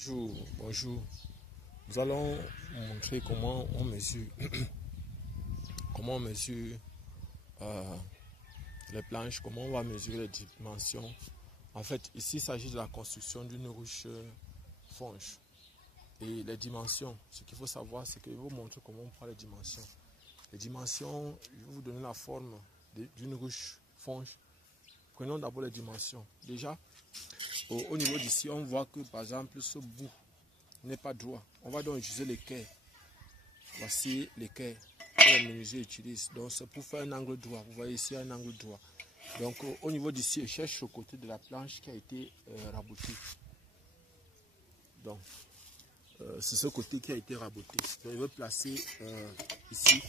Bonjour, bonjour. Nous allons montrer comment on mesure, comment on mesure les planches, comment on va mesurer les dimensions. En fait, ici, il s'agit de la construction d'une ruche fonge. Et les dimensions, ce qu'il faut savoir, c'est que je vais vous montrer comment on prend les dimensions. Les dimensions, je vais vous donner la forme d'une ruche fonge. Prenons d'abord les dimensions. Déjà, au niveau d'ici, on voit que, par exemple, ce bout n'est pas droit. On va donc utiliser l'équerre. Voici l'équerre que les menuisiers utilisent. Donc c'est pour faire un angle droit. Vous voyez ici un angle droit. Donc au niveau d'ici, je cherche au côté de la planche qui a été rabotée. Donc c'est ce côté qui a été raboté. Donc je vais placer ici.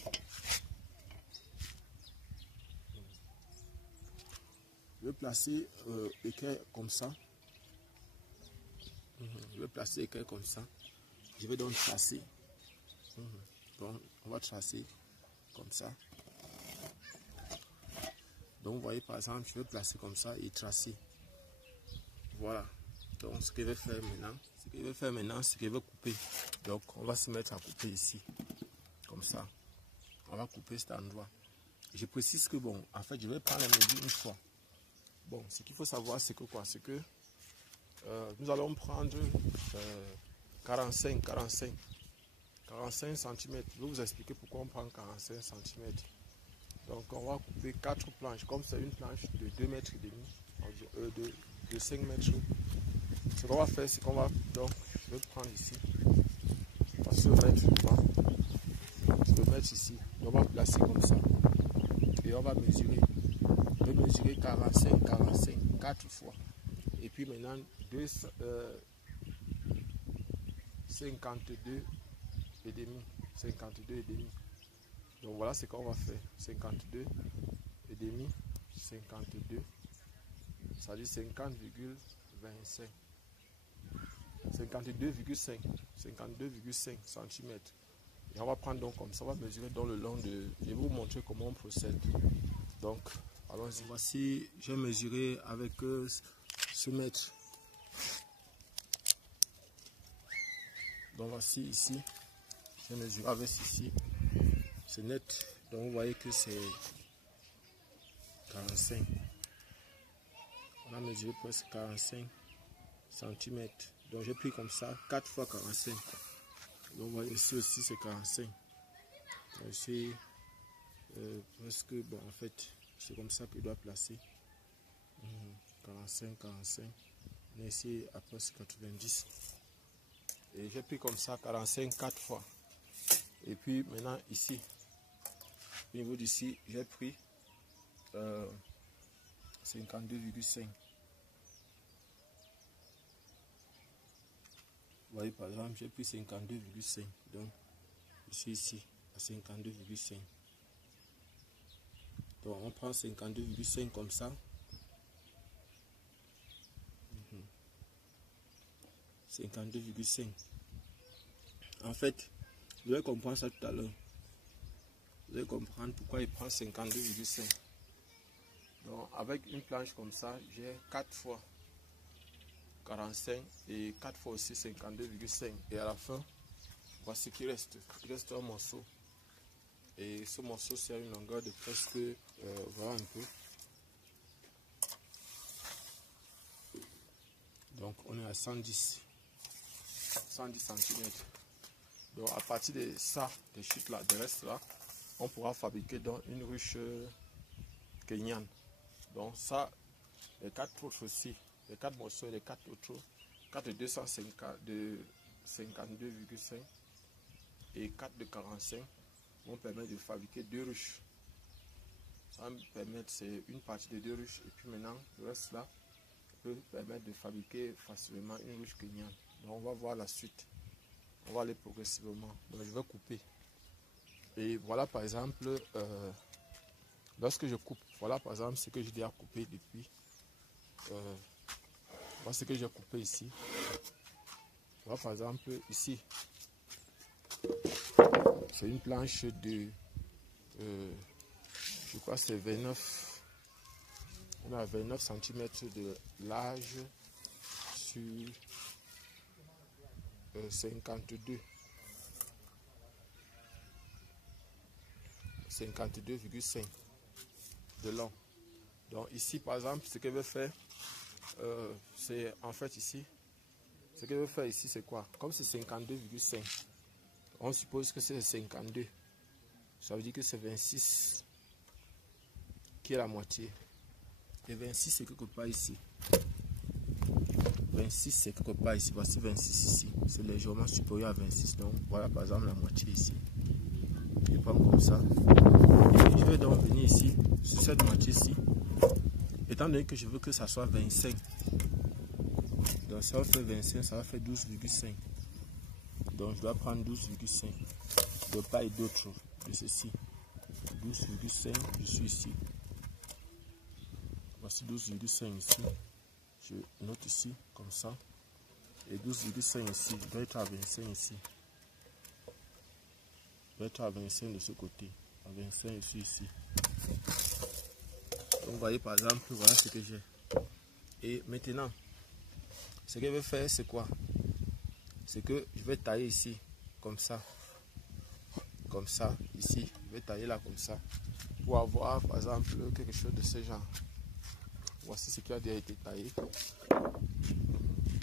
Je vais placer l'équerre comme ça. Je vais placer l'équerre comme ça. Je vais donc tracer. Donc on va tracer comme ça. Donc vous voyez par exemple, je vais placer comme ça et tracer. Voilà. Donc ce que je vais faire maintenant, c'est que je vais couper. Donc on va se mettre à couper ici. Comme ça. On va couper cet endroit. Je précise que bon, en fait, je vais prendre la mesure une fois. Bon, ce qu'il faut savoir, c'est que quoi? C'est que nous allons prendre 45 cm. Je vais vous expliquer pourquoi on prend 45 cm. Donc on va couper 4 planches. Comme c'est une planche de 2,5 mètres, de 5 mètres. Ce qu'on va faire, c'est qu'on va, donc je vais prendre ici. On va se mettre ici. On va placer comme ça. Et on va mesurer. On va mesurer 45, 4 fois. Et puis maintenant, 52 et demi. 52 et demi. Donc voilà ce qu'on va faire. 52 et demi. 52. Ça dit 50,25. 52,5 cm. Et on va prendre donc comme ça, on va mesurer dans le long de... Je vais vous montrer comment on procède. Donc, allons-y. Voici, j'ai mesuré avec ce mètre. Donc voici ici, j'ai mesuré avec ceci. C'est net. Donc vous voyez que c'est 45. On a mesuré presque 45 cm. Donc j'ai pris comme ça 4 fois 45. Donc vous voyez ici aussi c'est 45. Donc ici presque bon en fait c'est comme ça qu'il doit placer. 45. On est ici à presque 90. Et j'ai pris comme ça 45 4 fois. Et puis maintenant ici, au niveau d'ici, j'ai pris 52,5. Vous voyez par exemple, j'ai pris 52,5. Donc, je suis ici à 52,5. Donc, on prend 52,5 comme ça. 52,5. En fait, vous allez comprendre ça tout à l'heure. Vous allez comprendre pourquoi il prend 52,5. Donc, avec une planche comme ça, j'ai 4 fois 45 et 4 fois aussi 52,5. Et à la fin, voici ce qui reste. Il reste un morceau. Et ce morceau, c'est à une longueur de presque, voilà un peu. Donc, on est à 110 cm. Donc, à partir de ça, des chutes là, des restes là, on pourra fabriquer dans une ruche kenyane. Donc, ça, les 4 autres aussi, les 4 morceaux et les 4 autres, 4 de 250, de 52,5 et 4 de 45 vont permettre de fabriquer 2 ruches. Ça va me permettre, c'est une partie de 2 ruches, et puis maintenant, le reste là peut permettre de fabriquer facilement une ruche kenyane. Donc, on va voir la suite. On va aller progressivement. Donc, je vais couper. Et voilà par exemple, lorsque je coupe, voilà par exemple ce que j'ai déjà coupé depuis. Voilà ce que j'ai coupé ici. Voilà par exemple ici. C'est une planche de, je crois c'est 29. On a 29 cm de large sur 52,5 de long. Donc ici par exemple ce que je vais faire c'est en fait ici ce que je vais faire ici c'est quoi, comme c'est 52,5, on suppose que c'est 52, ça veut dire que c'est 26 qui est la moitié, et 26 c'est quelque part ici, 26 c'est quelque part ici, voici 26 ici, c'est légèrement supérieur à 26, donc voilà par exemple la moitié ici. Je prends comme ça, et je vais donc venir ici, sur cette moitié-ci, étant donné que je veux que ça soit 25, donc ça va faire 25, ça va faire 12,5, donc je dois prendre 12,5 de part et d'autre de ceci, 12,5, je suis ici, voici 12,5 ici, je note ici, comme ça, et 12,5 ici, je dois être à 25 ici. Je vais être à 25 de ce côté, à 25 je suis ici. Donc vous voyez par exemple, voilà ce que j'ai. Et maintenant, ce que je vais faire c'est quoi? C'est que je vais tailler ici, comme ça, ici, je vais tailler là comme ça, pour avoir par exemple quelque chose de ce genre. Voici ce qui a déjà été taillé.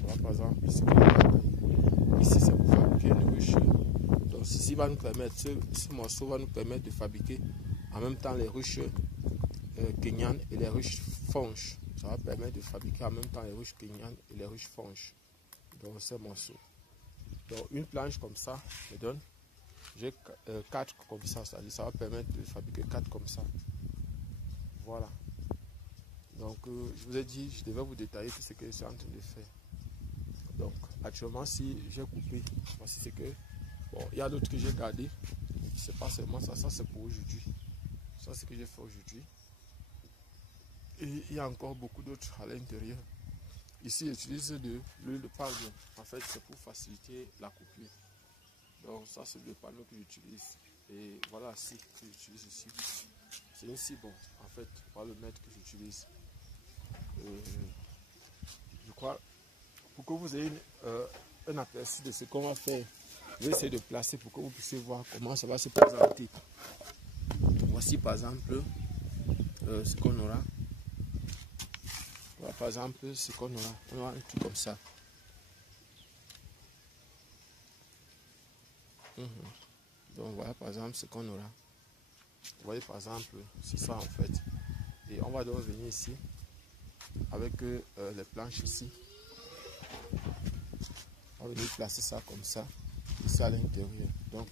Voilà par exemple ce qui a été taillé. Ici c'est pour fabriquer une ruche. Donc ceci va nous permettre, ce morceau va nous permettre de fabriquer en même temps les ruches kenyanes et les ruches fonches. Ça va permettre de fabriquer en même temps les ruches kenyanes et les ruches fonches. Donc ce morceau. Donc une planche comme ça me donne, j'ai 4 comme ça, c'est-à-dire ça va permettre de fabriquer 4 comme ça. Voilà. Donc je vous ai dit, je devais vous détailler tout ce que je suis en train de faire. Donc actuellement si j'ai coupé, voici ce que... Bon, il y a d'autres que j'ai gardé. C'est pas seulement ça, ça c'est pour aujourd'hui. Ça c'est ce que j'ai fait aujourd'hui. Et il y a encore beaucoup d'autres à l'intérieur. Ici j'utilise de l'huile de palme. En fait c'est pour faciliter la coupure. Donc ça c'est le panneau que j'utilise. Et voilà si que j'utilise ici. C'est un cibon en fait, voilà le mètre que j'utilise. Je crois, pour que vous ayez un aperçu de ce qu'on va faire, je vais essayer de placer pour que vous puissiez voir comment ça va se présenter. Voici par exemple ce qu'on aura. Voilà par exemple ce qu'on aura. On aura un truc comme ça. Donc voilà par exemple ce qu'on aura. Vous voyez par exemple, c'est ça en fait. Et on va donc venir ici avec les planches ici. On va venir placer ça comme ça, ici à l'intérieur. Donc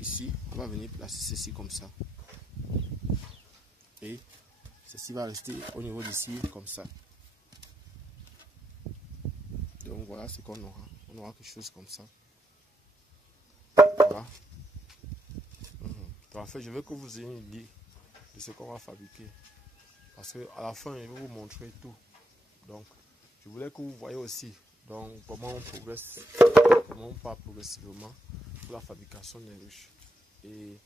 ici, on va venir placer ceci comme ça. Et ceci va rester au niveau d'ici comme ça. Donc voilà ce qu'on aura. On aura quelque chose comme ça. Voilà. Donc en fait, je veux que vous ayez une idée de ce qu'on va fabriquer. Parce qu'à la fin, je vais vous montrer tout. Donc, je voulais que vous voyez aussi donc, comment on progresse, comment on part progressivement pour la fabrication des ruches. Et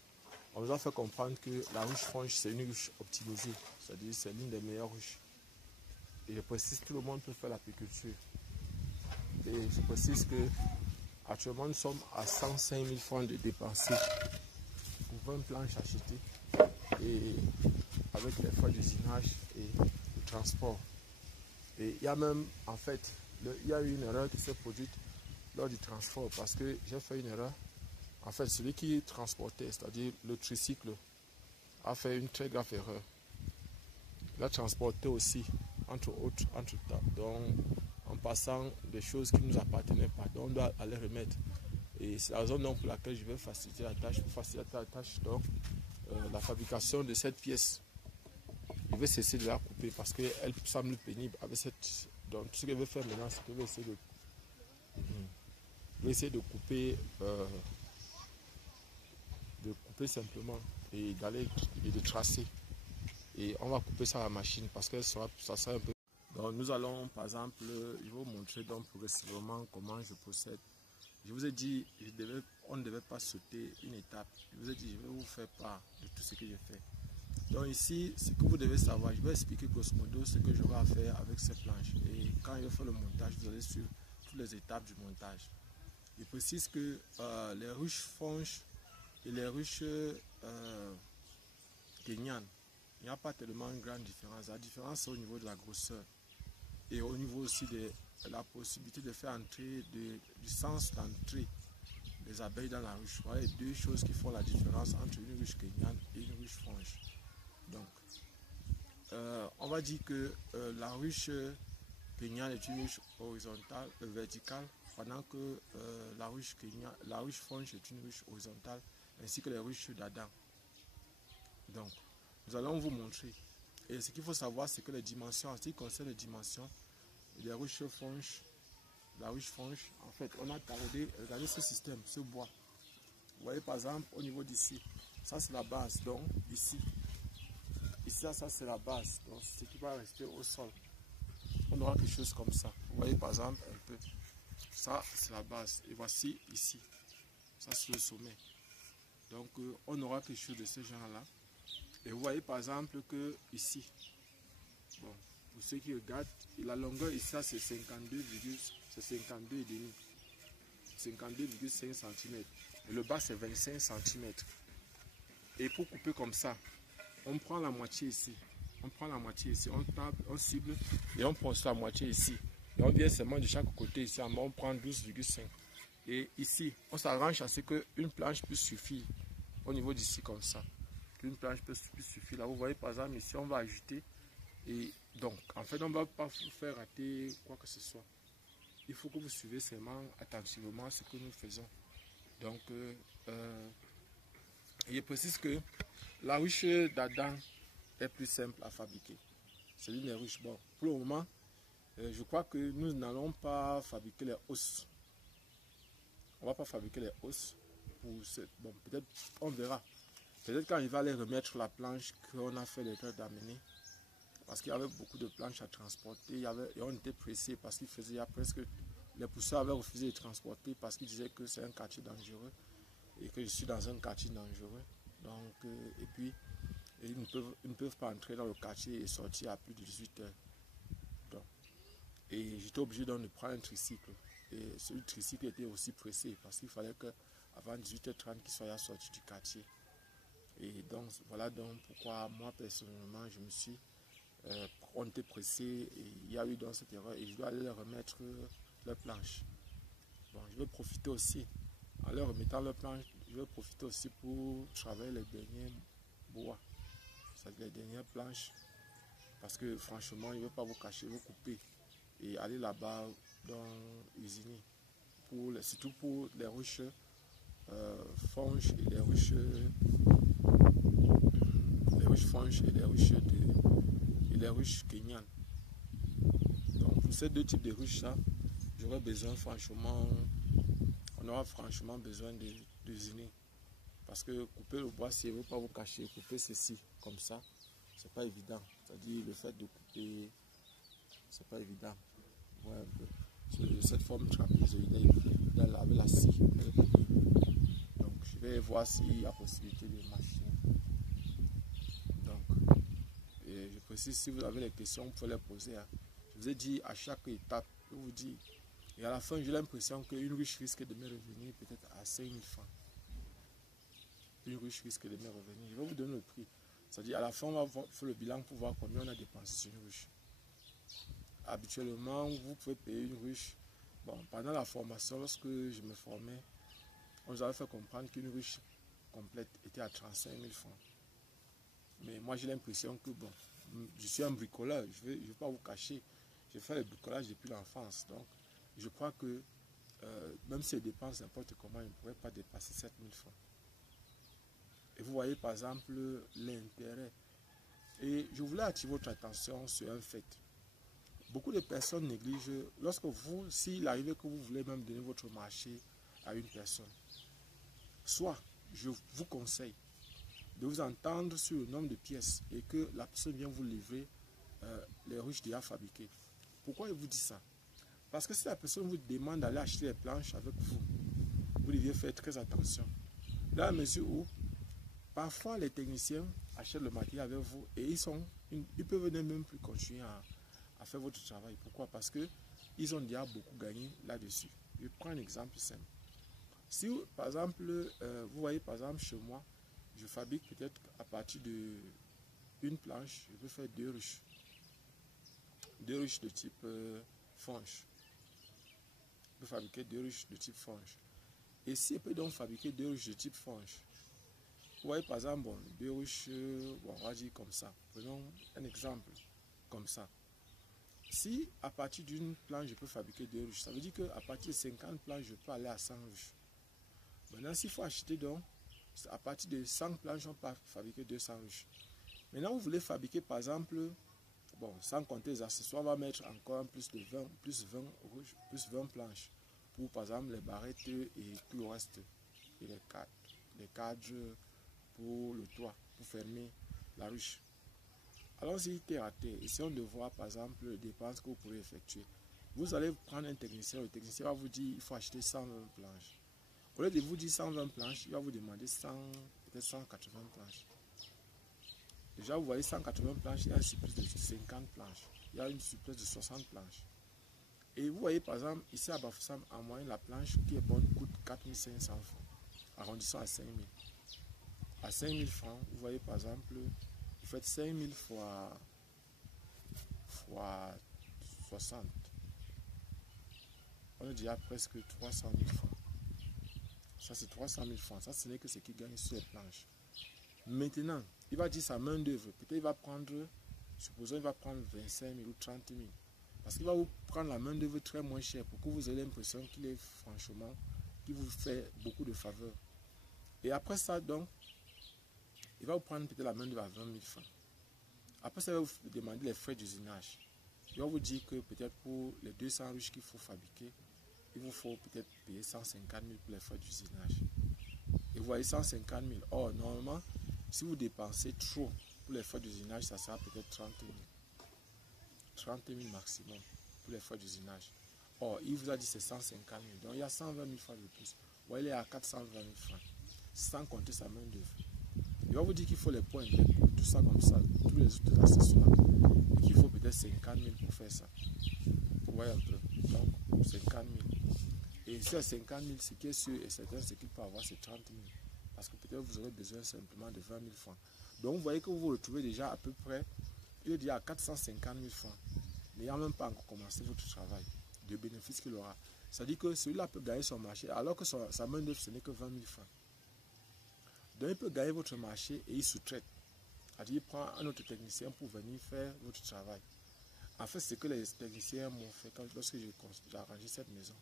on nous a fait comprendre que la ruche franche, c'est une ruche optimisée. C'est-à-dire c'est l'une des meilleures ruches. Et je précise que tout le monde peut faire l'apiculture. Et je précise que actuellement, nous sommes à 105 000 francs de dépenser pour 20 planches achetées. Et avec les frais d'usinage et le transport. Et il y a même, en fait, il y a eu une erreur qui s'est produite lors du transport parce que j'ai fait une erreur. En fait, celui qui transportait, c'est-à-dire le tricycle, a fait une très grave erreur. Il a transporté aussi, entre autres, donc en passant des choses qui ne nous appartenaient pas. Donc on doit aller remettre. Et c'est la raison donc pour laquelle je vais faciliter la tâche. Pour faciliter la tâche, donc, la fabrication de cette pièce. Je vais cesser de la couper parce qu'elle semble pénible avec cette. Donc ce que je vais faire maintenant, c'est que je vais essayer de couper, simplement et d'aller et de tracer. Et on va couper ça à la machine parce que ça sera un peu. Donc nous allons par exemple, je vais vous montrer donc progressivement comment je procède. Je vous ai dit, on ne devait pas sauter une étape. Je vous ai dit, je vais vous faire part de tout ce que j'ai fait. Donc ici, ce que vous devez savoir, je vais expliquer grosso modo ce que j'aurai à faire avec ces planches. Et quand je fais le montage, vous allez suivre toutes les étapes du montage. Il précise que les ruches franches et les ruches kenyanes, il n'y a pas tellement une grande différence. La différence c'est au niveau de la grosseur et au niveau aussi de la possibilité de faire entrer du sens d'entrée des abeilles dans la ruche. Voilà les deux choses qui font la différence entre une ruche kenyane et une ruche franche. Donc, on va dire que la ruche kenyane est une ruche horizontale, verticale, pendant que la ruche franche est une ruche horizontale, ainsi que les ruches d'Adam. Donc, nous allons vous montrer. Et ce qu'il faut savoir, c'est que les dimensions, en ce qui concerne les dimensions, les ruches franches, la ruche franche, en fait, on a taraudé, regardez ce système, ce bois. Vous voyez par exemple, au niveau d'ici, ça c'est la base, donc ici, ça c'est la base, donc c'est ce qui va rester au sol. On aura quelque chose comme ça. Vous voyez par exemple un peu, ça c'est la base, et voici ici, ça c'est le sommet. Donc on aura quelque chose de ce genre là. Et vous voyez par exemple que ici, bon, pour ceux qui regardent, la longueur ici c'est 52,5 cm. Et le bas c'est 25 cm. Et pour couper comme ça, on prend la moitié ici. On prend la moitié ici, on tape, on cible et on prend la moitié ici. Et on vient seulement de chaque côté ici, en bas on prend 12,5. Et ici, on s'arrange à ce qu'une planche puisse suffire au niveau d'ici comme ça. Une planche puisse suffire. Là, vous voyez par exemple ici, on va ajouter. Et donc, en fait, on ne va pas vous faire rater quoi que ce soit. Il faut que vous suivez seulement attentivement ce que nous faisons. Donc, il précise que la ruche d'Adam est plus simple à fabriquer. C'est l'une des ruches. Bon, pour le moment, je crois que nous n'allons pas fabriquer les hausses. On ne va pas fabriquer les hausses. Bon, peut-être, on verra. Peut-être quand il va aller remettre la planche qu'on a fait l'erreur d'amener. Parce qu'il y avait beaucoup de planches à transporter. Et on était pressé parce qu'il faisait presque... Les pousseurs avaient refusé de transporter parce qu'ils disaient que c'est un quartier dangereux. Et que je suis dans un quartier dangereux. Donc, et puis, ils ne peuvent pas entrer dans le quartier et sortir à plus de 18 heures. Donc, et j'étais obligé donc de prendre un tricycle. Et ce tricycle était aussi pressé parce qu'il fallait qu'avant 18h30 qu'il soit sorti du quartier. Et donc, voilà donc pourquoi moi personnellement, je me suis... on était pressé et il y a eu donc cette erreur et je dois aller leur remettre leur planche. Bon, je vais profiter aussi, en leur remettant leur planche, je vais profiter aussi pour travailler les derniers bois, c'est-à-dire les dernières planches, parce que franchement, je ne vais pas vous cacher, vous couper et aller là-bas dans usiner, surtout pour les ruches franches et les ruches franches et les ruches kenyanes. Donc pour ces deux types de ruches là, j'aurais besoin franchement, on aura franchement besoin d'usiner. Parce que couper le bois, si je ne veux pas vous cacher, couper ceci comme ça, c'est pas évident. C'est-à-dire le fait de couper, c'est pas évident. Ouais, cette forme trapézoïdale avec la scie. Donc je vais voir s'il y a possibilité de machiner. Donc, et je précise, si vous avez des questions, vous pouvez les poser. Hein. Je vous ai dit à chaque étape, je vous dis. Et à la fin, j'ai l'impression qu'une ruche risque de me revenir peut-être à 5 000 francs. Une ruche risque de me revenir. Je vais vous donner le prix. C'est-à-dire, à la fin, on va faire le bilan pour voir combien on a dépensé sur une ruche. Habituellement, vous pouvez payer une ruche. Bon, pendant la formation, lorsque je me formais, on nous avait fait comprendre qu'une ruche complète était à 35 000 francs. Mais moi, j'ai l'impression que, bon, je suis un bricoleur, je ne vais pas vous cacher. J'ai fait le bricolage depuis l'enfance. Donc, je crois que même si les dépenses n'importe comment, ils ne pourraient pas dépasser 7 000 francs. Et vous voyez par exemple l'intérêt. Et je voulais attirer votre attention sur un fait. Beaucoup de personnes négligent, lorsque vous, s'il arrive que vous voulez même donner votre marché à une personne, soit je vous conseille de vous entendre sur le nombre de pièces et que la personne vient vous livrer les ruches déjà fabriquées. Pourquoi il vous dit ça? Parce que si la personne vous demande d'aller acheter les planches avec vous, vous deviez faire très attention. Dans la mesure où, parfois les techniciens achètent le matériel avec vous et ils peuvent même plus continuer à faire votre travail. Pourquoi? Parce que ils ont déjà beaucoup gagné là-dessus. Je prends un exemple simple. Si, par exemple, vous voyez, par exemple, chez moi, je fabrique peut-être à partir de une planche, je peux faire deux ruches. Deux ruches de type fonge. Je peux fabriquer deux ruches de type fonge. Et si je peux donc fabriquer deux ruches de type fonge, vous voyez, par exemple, bon, deux ruches, bon, on va dire comme ça. Prenons un exemple comme ça. Si à partir d'une planche, je peux fabriquer deux ruches, ça veut dire qu'à partir de 50 planches, je peux aller à 100 ruches. Maintenant, s'il faut acheter donc, à partir de 100 planches, on peut fabriquer 200 ruches. Maintenant, vous voulez fabriquer, par exemple, bon, sans compter les accessoires, on va mettre encore plus 20 ruches, plus 20 planches. Pour, par exemple, les barrettes et tout le reste. Et les cadres pour le toit, pour fermer la ruche. Allons-y terre à terre. Essayons de voir, par exemple, les dépenses que vous pourrez effectuer. Vous allez prendre un technicien, le technicien va vous dire qu'il faut acheter 120 planches. Au lieu de vous dire 120 planches, il va vous demander peut-être 180 planches. Déjà, vous voyez 180 planches, il y a un surplus de 50 planches. Il y a une surplus de 60 planches. Et vous voyez, par exemple, ici à Bafoussam, en moyenne, la planche qui est bonne coûte 4500 francs. Arrondissons à 5000. À 5000 francs, vous voyez, par exemple, vous faites 5000 fois 60. On est déjà presque 300 000 francs. Ça, c'est 300 000 francs. Ça, ce n'est que ce qu'il gagne sur les planches. Maintenant, il va dire sa main d'œuvre. Peut-être il va prendre, supposons, il va prendre 25 000 ou 30 000. Parce qu'il va vous prendre la main d'œuvre très moins chère pour que vous ayez l'impression qu'il est franchement, qu'il vous fait beaucoup de faveurs. Et après ça, donc, il va vous prendre peut-être la main d'œuvre à 20 000 francs. Après ça, il va vous demander les frais d'usinage. Il va vous dire que peut-être pour les 200 ruches qu'il faut fabriquer, il vous faut peut-être payer 150 000 pour les frais d'usinage. Et vous voyez 150 000. Or, normalement, si vous dépensez trop pour les frais d'usinage, ça sera peut-être 30 000. 30 000 maximum pour les frais d'usinage. Or, il vous a dit c'est 150 000. Donc, il y a 120 000 francs de plus. Vous voyez, il est à 420 000 francs. Sans compter sa main d'œuvre. Il va vous dire qu'il faut les points, tout ça comme ça, tous les autres accessoires. Et qu'il faut peut-être 50 000 pour faire ça. Vous voyez un peu. Donc, 50 000. Et ici à 50 000, ce qui est sûr et certain, c'est qu'il peut avoir, c'est 30 000. Parce que peut-être vous aurez besoin simplement de 20 000 francs. Donc vous voyez que vous vous retrouvez déjà à peu près, il est déjà à 450 000 francs. N'ayant même pas encore commencé votre travail, de bénéfices qu'il aura. C'est-à-dire que celui-là peut gagner son marché, alors que sa main d'œuvre, ce n'est que 20 000 francs. Donc il peut gagner votre marché et il sous-traite. C'est-à-dire il prend un autre technicien pour venir faire votre travail. En fait, c'est que les techniciens m'ont fait lorsque j'ai arrangé cette maison.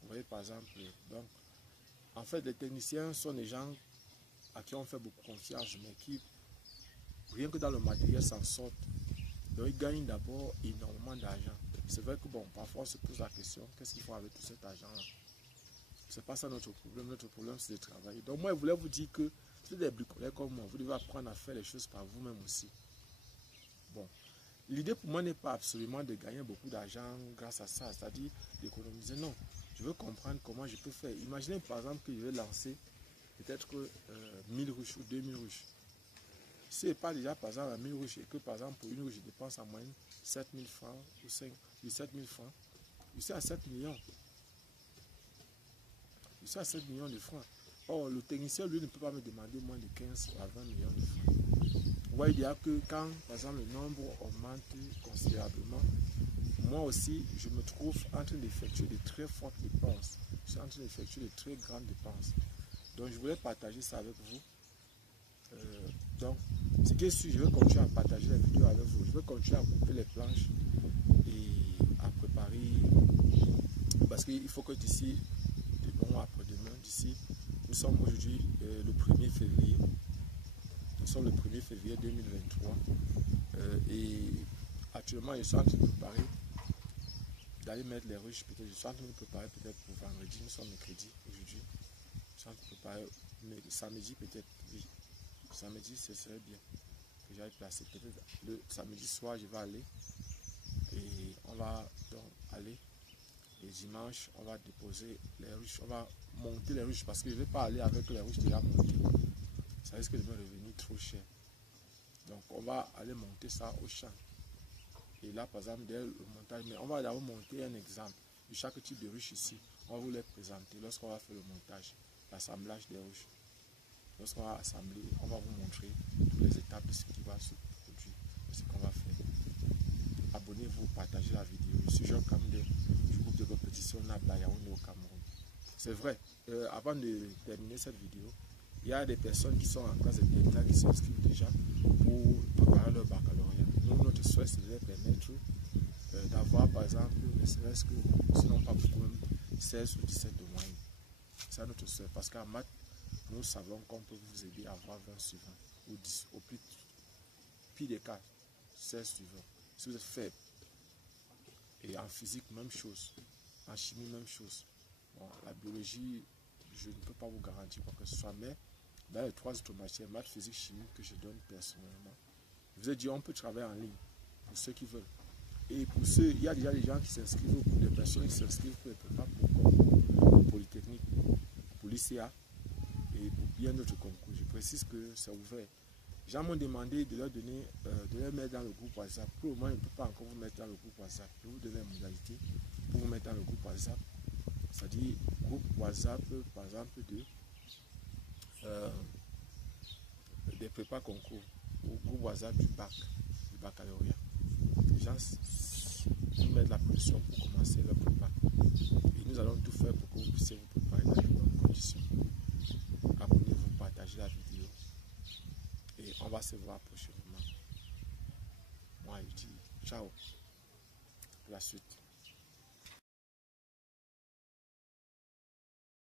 Vous voyez par exemple, donc, en fait, les techniciens sont des gens à qui on fait beaucoup confiance, mais qui, rien que dans le matériel, s'en sortent. Donc, ils gagnent d'abord énormément d'argent. C'est vrai que, bon, parfois, on se pose la question, qu'est-ce qu'ils font avec tout cet argent-là? C'est pas ça notre problème. Notre problème, c'est de travailler. Donc, moi, je voulais vous dire que, si vous êtes des bricoleurs comme moi, vous devez apprendre à faire les choses par vous-même aussi. Bon. L'idée pour moi n'est pas absolument de gagner beaucoup d'argent grâce à ça, c'est-à-dire d'économiser. Non, je veux comprendre comment je peux faire. Imaginez par exemple que je vais lancer peut-être 1000 ruches ou 2000 ruches. Si ce n'est pas déjà par exemple à 1000 ruches et que par exemple pour une ruche je dépense en moyenne 7000 francs ou 7000 francs, je suis à 7 millions. Je suis à 7 millions de francs. Or, le technicien, lui, ne peut pas me demander moins de 15 à 20 millions de francs. Vous voyez déjà que quand, par exemple, le nombre augmente considérablement, moi aussi, je me trouve en train d'effectuer de très fortes dépenses. Je suis en train d'effectuer de très grandes dépenses. Donc, je voulais partager ça avec vous. Donc, ce qui est sûr, je vais continuer à partager la vidéo avec vous. Je vais continuer à couper les planches et à préparer. Parce qu'il faut que d'ici, bon, après-demain, d'ici, nous sommes aujourd'hui le 1er février. Nous sommes le 1er février 2023 et actuellement je suis en train de préparer d'aller mettre les ruches, peut-être je suis en train de préparer peut-être pour vendredi, nous sommes mercredi aujourd'hui, je suis en train de préparer, mais samedi peut-être, oui, samedi ce serait bien que j'aille placer, peut-être le samedi soir je vais aller et on va donc aller et dimanche on va déposer les ruches, on va monter les ruches parce que je ne vais pas aller avec les ruches déjà montées. Ça risque de me revenir trop cher. Donc on va aller monter ça au champ. Et là, par exemple, dès le montage, mais on va d'abord monter un exemple de chaque type de ruche ici. On va vous les présenter lorsqu'on va faire le montage, l'assemblage des ruches. Lorsqu'on va assembler, on va vous montrer toutes les étapes de ce qui va se produire, de ce qu'on va faire. Abonnez-vous, partagez la vidéo. Je suis Jean Kamde du groupe de compétition Nabla Yaoundé au Cameroun. C'est vrai, avant de terminer cette vidéo, il y a des personnes qui sont en classe de terminale qui s'inscrivent déjà pour préparer leur baccalauréat. Nous, notre souhait, c'est de leur permettre d'avoir, par exemple, ne serait-ce que, sinon pas beaucoup, même 16 ou 17 de moyenne. C'est notre souhait, parce qu'en maths, nous savons qu'on peut vous aider à avoir 20 suivants, ou 10, au pire des cas, 16 suivants. Si vous êtes faible. Et en physique, même chose. En chimie, même chose. Bon, la biologie, je ne peux pas vous garantir quoi que ce soit, mais dans les 3 autres matières, maths, physique, chimie, que je donne personnellement, je vous ai dit, on peut travailler en ligne, pour ceux qui veulent. Et pour ceux, il y a déjà des gens qui s'inscrivent, beaucoup de personnes qui s'inscrivent pour les préparer pour le concours polytechnique, pour l'ICA, et pour bien d'autres concours. Je précise que c'est ouvert. Les gens m'ont demandé de leur donner, de leur mettre dans le groupe WhatsApp. Pour le moment, je ne peux pas encore vous mettre dans le groupe WhatsApp. Je vais vous donner la modalité pour vous mettre dans le groupe WhatsApp. C'est-à-dire groupe WhatsApp, par exemple, des prépas concours, ou groupe WhatsApp du bac, du baccalauréat. Les gens nous mettent la pression pour commencer leur prépa. Et nous allons tout faire pour que vous puissiez vous préparer dans les bonnes conditions. Abonnez-vous, partagez la vidéo. Et on va se voir prochainement. Moi, je dis ciao pour la suite.